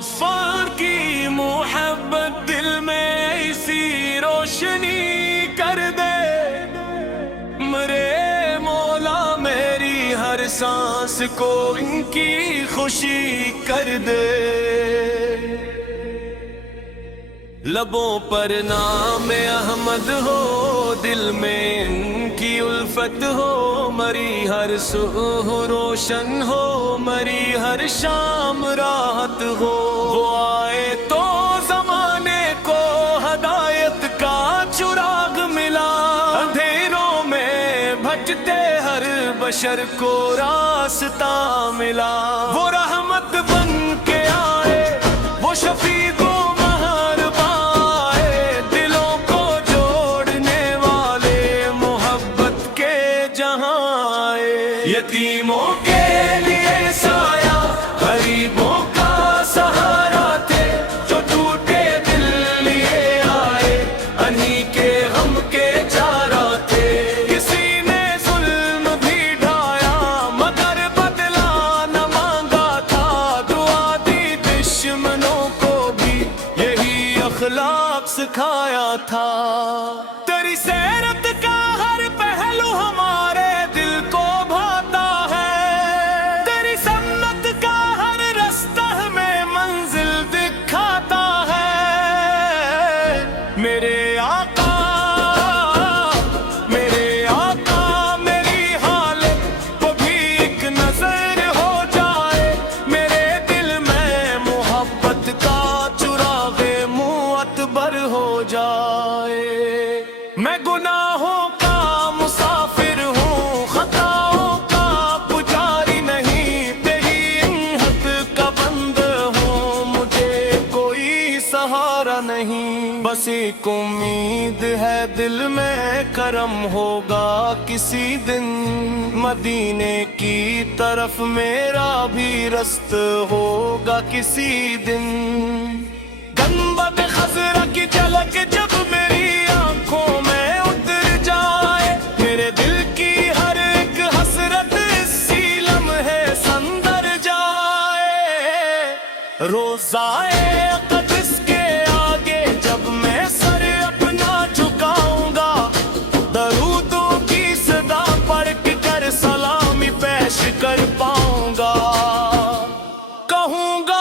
اطفال کی محبت دل میں ایسی روشنی کر دے، مرے مولا میری ہر سانس کو ان کی خوشی کر دے۔ لبوں پر نام احمد ہو، دل میں ان کی الفت ہو، مری ہر صبح روشن ہو، مری ہر شام راحت ہو۔ وہ آئے تو زمانے کو ہدایت کا چراغ ملا، اندھیروں میں بھٹکتے ہر بشر کو راستہ ملا۔ وہ رحمت بن کے آئے، وہ شفیع و یتیموں کے لیے سایہ، غریبوں کا سہارا تھے، جو ٹوٹے دل لیے آئے، انہی کے غم کے چارہ تھے۔ کسی نے ظلم بھی ڈھایا مگر بدلہ نہ مانگا تھا، دعا دی دشمنوں کو بھی یہی اخلاق سکھایا تھا۔ تیری سیرت کا ہر پہلو ہمارے دل کو ہو جائے۔ میں گناہوں کا مسافر ہوں، خطاؤں کا پجاری نہیں، تیری انحت کا بند ہوں، مجھے کوئی سہارا نہیں۔ بس ایک امید ہے دل میں، کرم ہوگا کسی دن، مدینے کی طرف میرا بھی رست ہوگا کسی دن۔ گنبد خضرا کی جھلک جب میری آنکھوں میں اتر جائے، میرے دل کی ہر ایک حسرت اسی لمحے سندر جائے۔ روزائے اقدس کے آگے جب میں سر اپنا جھکاؤں گا، درودوں کی صدا پڑھ کر سلامی پیش کر پاؤں گا۔ کہوں گا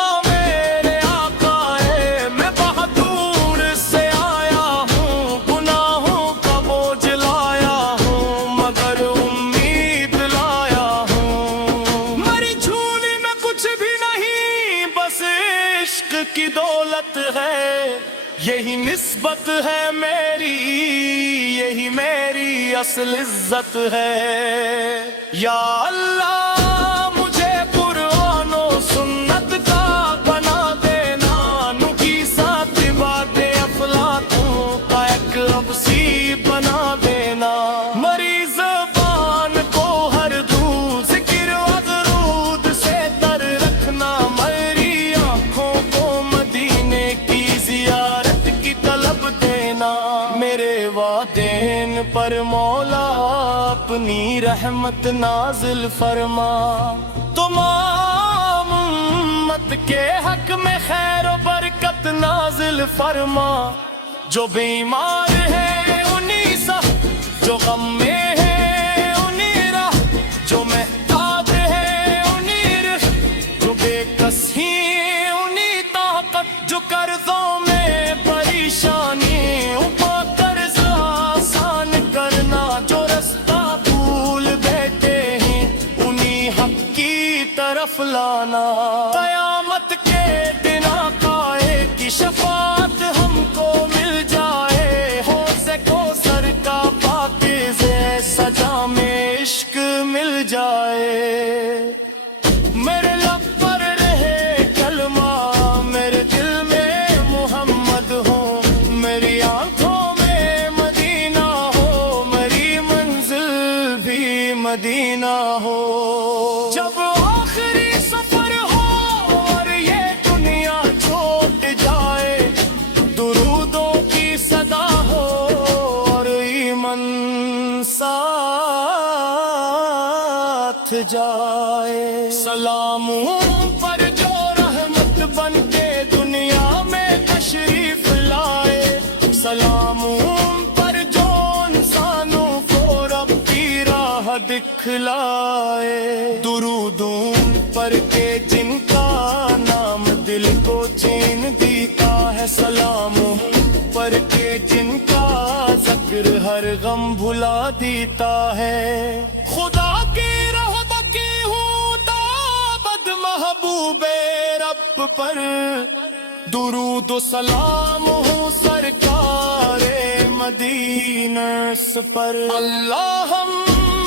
کی دولت ہے، یہی نسبت ہے میری، یہی میری اصل عزت ہے۔ یا اللہ مجھے قرآن و سنت کا بنا دینا، نکی ساتھ باتیں افلاطوں کا ایک لفظی بنا دینا۔ مری زبان کو ہر دو ذکر و درود سے تر رکھنا، مری آنکھوں کو مدینے کی زیارت کی طلب دینا۔ میرے وعدین پر مولا اپنی رحمت نازل فرما، تمام امت کے حق میں خیر و برکت نازل فرما۔ جو بیمار ہے انہیں صح، جو غم میں ہے انہیں راہ، جو محتاج ہے انہیں رہ، جو بے کس ہیں انہیں طاقت، جو قرضوں میں پریشانی اپا قرض آسان کرنا، جو رستہ بھول بیٹھے ہیں انہیں حق کی طرف لانا۔ قیامت کے دن آقائے کی شفاعت ہم کو مل جائے، حوض کوثر کا پاکیزہ سجا میں عشق مل جائے۔ میرے لب پر رہے کلمہ، میرے دل میں محمد ہو، میری آنکھوں میں مدینہ ہو، میری منزل بھی مدینہ ہو۔ جب آخری سفر ہو اور یہ دنیا چھوٹ جائے، درودوں کی صدا ہو اور ایمن ساتھ جائے۔ سلاموں پر جو رحمت بن کے بھلا دیتا ہے خدا کی رحمت کی ہوں تابد محبوب رب پر درود و سلام ہو سرکار مدینہ پر اللہم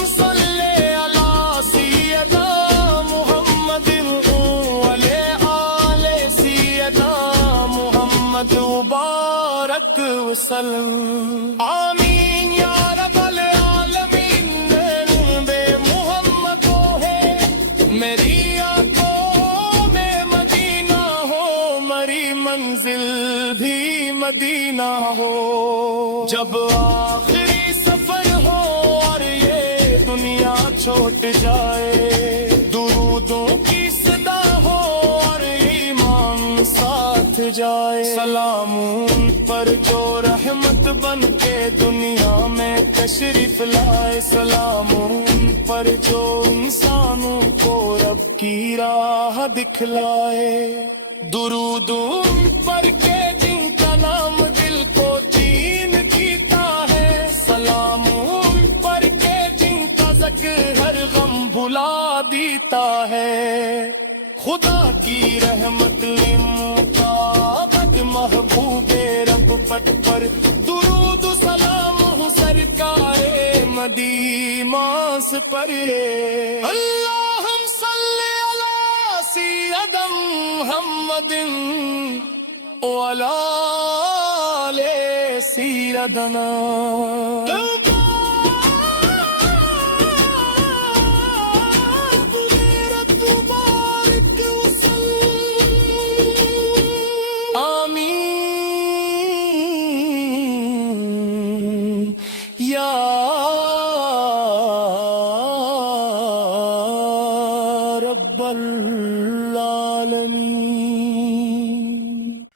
صلی علی سیدنا محمد وعلی آل سیدنا محمد مبارک وسلم آمین یا رب العالمین بے محمد ہو ہے میری آنکھوں میں مدینہ ہو میری منزل بھی مدینہ ہو جب آخری سفر ہو اور یہ دنیا چھوٹ جائے درودوں کی صدا ہو اور ایمان ساتھ جائے سلام ان پر جو رحمت بن کے دنیا میں تشریف لائے سلام ان پر جو انسانوں کو رب کی راہ دکھلائے درود ان پر کے جن کا نام دل کو چین جیتا ہے سلام ان پر کے جن کا ذکر ہر غم بھلا دیتا ہے خدا کی رحمت مطابق محبوب رب پٹ پر درود و سلام ہو سرکار مدینہ پر اللہم صلی علی سیدنا محمد وعلی آل سیدنا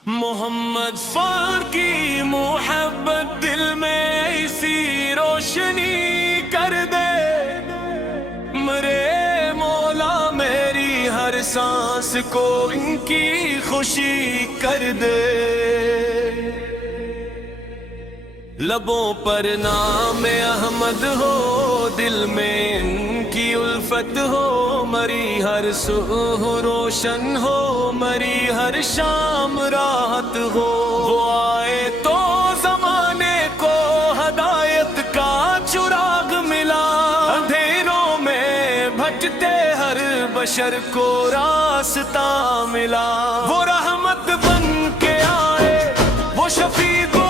محمد فار کی محبت دل میں ایسی روشنی کر دے مرے مولا میری ہر سانس کو ان کی خوشی کر دے لبوں پر نام احمد ہو دل میں ان کی الفت ہو مری ہر صبح روشن ہو مری ہر شام راحت ہو وہ آئے تو زمانے کو ہدایت کا چراغ ملا اندھیروں میں بھٹکتے ہر بشر کو راستہ ملا وہ رحمت بن کے آئے وہ شفیع کو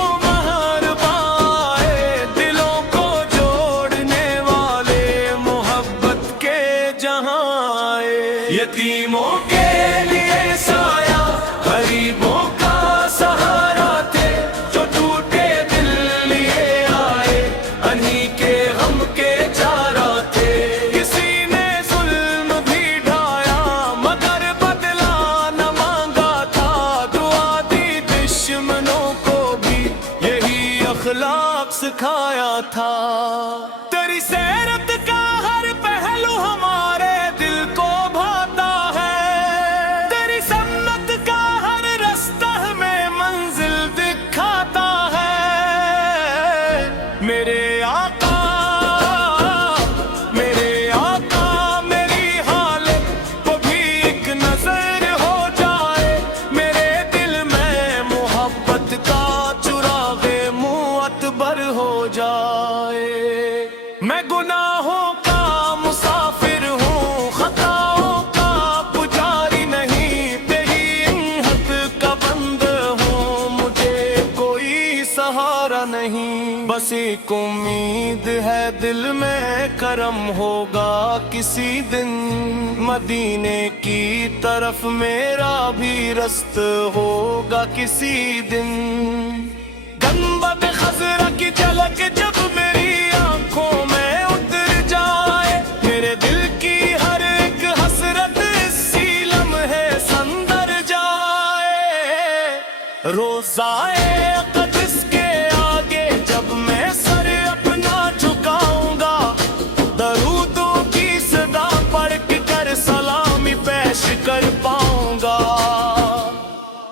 یتیموں کے لیے سایہ غریبوں کا سہارا تھے جو ٹوٹے دل لیے آئے انہی کے غم کے چارہ تھے کسی نے ظلم بھی ڈھایا مگر بدلہ نہ مانگا تھا دعا دی دشمنوں کو بھی یہی اخلاق سکھایا تھا تیری سیرت کا ہر پہلو ہمارے دل کو میں گناہوں کا مسافر ہوں خطاؤں کا پجاری نہیں تیری حد کا بند ہوں مجھے کوئی سہارا نہیں بس ایک امید ہے دل میں کرم ہوگا کسی دن مدینے کی طرف میرا بھی رست ہوگا کسی دن گنبد خضرا کی جھلک جب میری آنکھوں میں اتر جائے میرے دل کی ہر ایک حسرت اسی لمحے سندر جائے روزائے قدس کے آگے جب میں سر اپنا جھکاؤں گا درودوں کی صدا پڑھ کر سلامی پیش کر پاؤں گا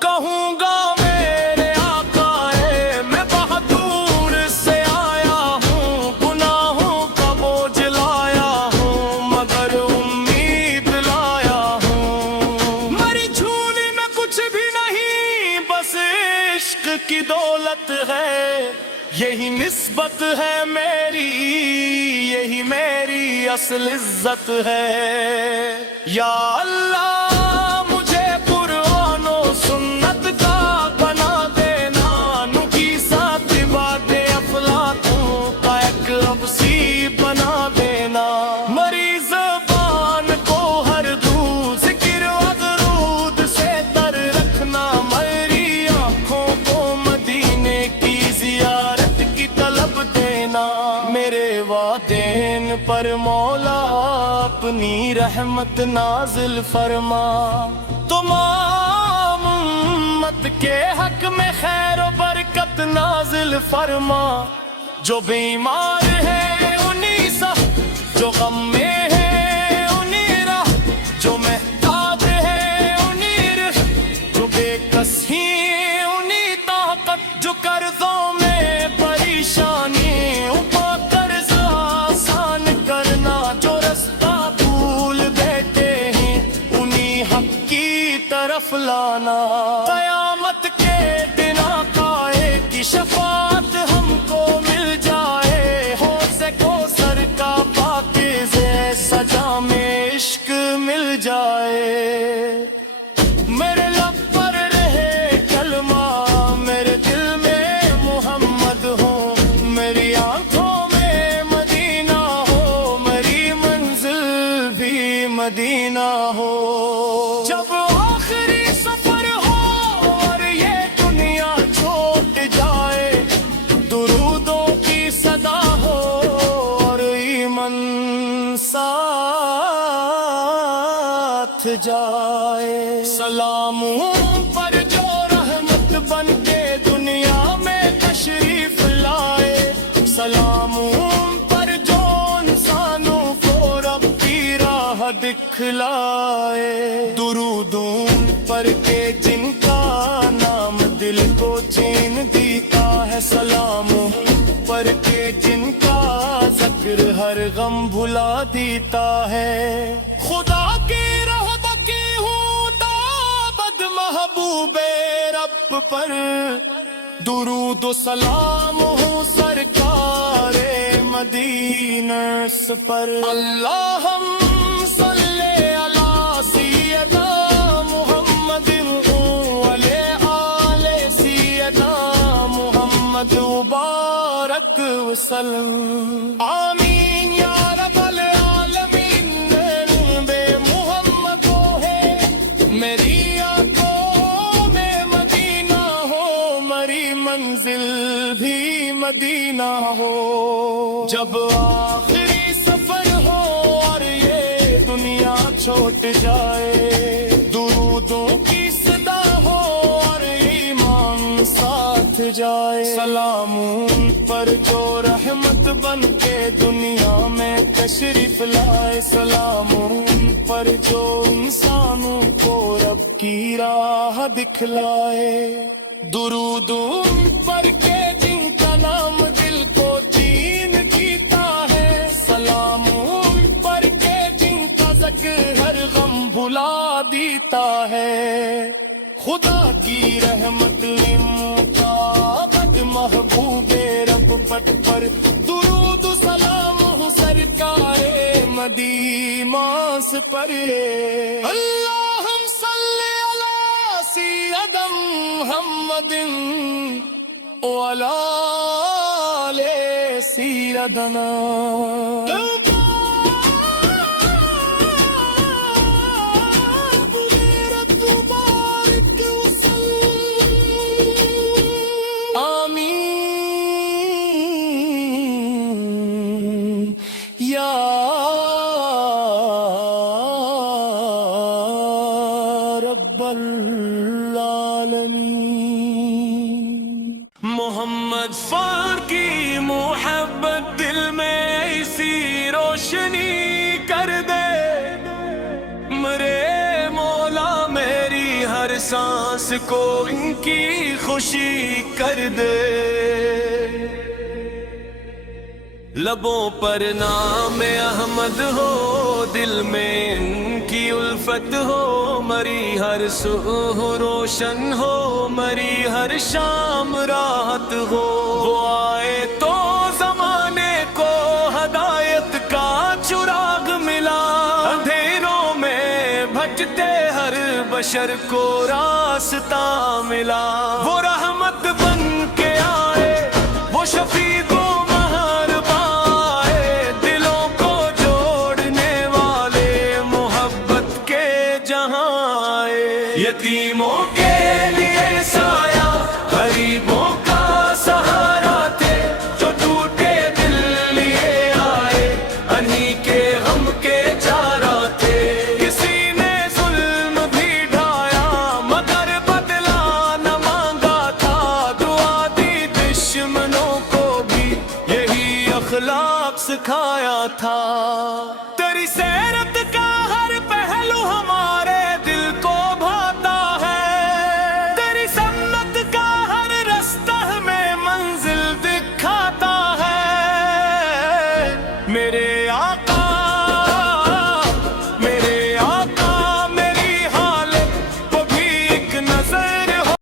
کہوں گا میرے آقا ہے میں بہت دور سے آیا ہوں کی دولت ہے، یہی نسبت ہے میری، یہی میری اصل عزت ہے۔ یا اللہ مجھے قرآن و سنت کا بنا دینا، نکی ساتھ باتیں افلاطوں کا ایک ابسی بنا دینا۔ مری زبان کو ہر روز ذکر و درود سے تر رکھنا، میری آنکھوں کو مدینے کی زیارت کی طلب دینا۔ میرے والدین پر مولا اپنی رحمت نازل فرما، تمام امت کے حق میں خیر و برکت نازل فرما۔ جو بیمار ہے انہیں صح، جو غم میں ہے انہیں راہ، جو محتاج ہے انہیں رہ، جو بے کس ہیں انہیں طاقت، جو قرضوں میں پریشانی اپا قرض آسان کرنا، جو رستہ بھول بیٹھے ہیں انہیں حق کی طرف لانا۔ قیامت کے دن آقائے کی شفاعت ہم کو مل جائے، حوض کوثر کا پاکیزہ سجا میں عشق مل جائے۔ میرے لب پر رہے کلمہ، میرے دل میں محمد ہو، میری آنکھوں میں مدینہ ہو، میری منزل بھی مدینہ ہو۔ جب آخری سفر ہو اور یہ دنیا چھوٹ جائے، درودوں کی صدا ہو اور ایمان ساتھ جائے۔ سلاموں پر جو رحمت بن کے دنیا میں تشریف لائے، سلاموں پر جو انسانوں کو رب کی راہ دکھلائے، درودوں پر کے جن کا نام دل کو چین دیتا ہے، سلاموں پر کے جن کا ذکر ہر غم بھلا دیتا ہے۔ خدا کی رحمت کی ہوں تابد محبوب رب پر، درود و سلام ہو سرکار مدینہ پر۔ اللہم صلی علی سیدنا محمد وعلی آل سیدنا محمد مبارک وسلم۔ آمین یا رب العالمین۔ بے محمد وہ ہے میری آنکھوں میں مدینہ ہو، میری منزل بھی مدینہ ہو۔ جب آخری سفر ہو اور یہ دنیا چھوٹ جائے، درودوں کی صدا ہو اور ایمان ساتھ جائے، سلاموں پر جو رحمت بن کے دنیا میں تشریف لائے، سلاموں پر جو انسانوں کو رب کی راہ دکھلائے، درودوں پر کے جن کا نام دل کو چین کیتا ہے، سلاموں پر کے جن کا ذکر ہر غم بھلا دیتا ہے۔ خدا کی رحمت مطابق محبوب رب پٹ پر، درود و سلام ہو سرکار مدینہ پر۔ اللہم صلی علی سیدنا محمد وعلی آل سیدنا۔ محمد فار کی محبت دل میں ایسی روشنی کر دے، مرے مولا میری ہر سانس کو ان کی خوشی کر دے۔ لبوں پر نام احمد ہو، دل میں ان کی الفت ہو مری ہر صبح روشن ہو مری ہر شام راحت ہو وہ آئے تو زمانے کو ہدایت کا چراغ ملا اندھیروں میں بھٹکتے ہر بشر کو راستہ ملا وہ رحمت بن کے آئے وہ شفیع و مہرباں آئے دلوں کو جوڑنے والے محبت کے جہاں آئے یتیموں کے لیے سایہ غریبوں کا سہارا تھے جو ٹوٹے دل لیے آئے انہی کے غم کے چارہ تھے کسی نے ظلم بھی ڈھایا مگر بدلہ نہ مانگا تھا دعا دی دشمنوں کو بھی یہی اخلاق سکھایا تھا تیری سیرت کا ہر پہلو ہمارا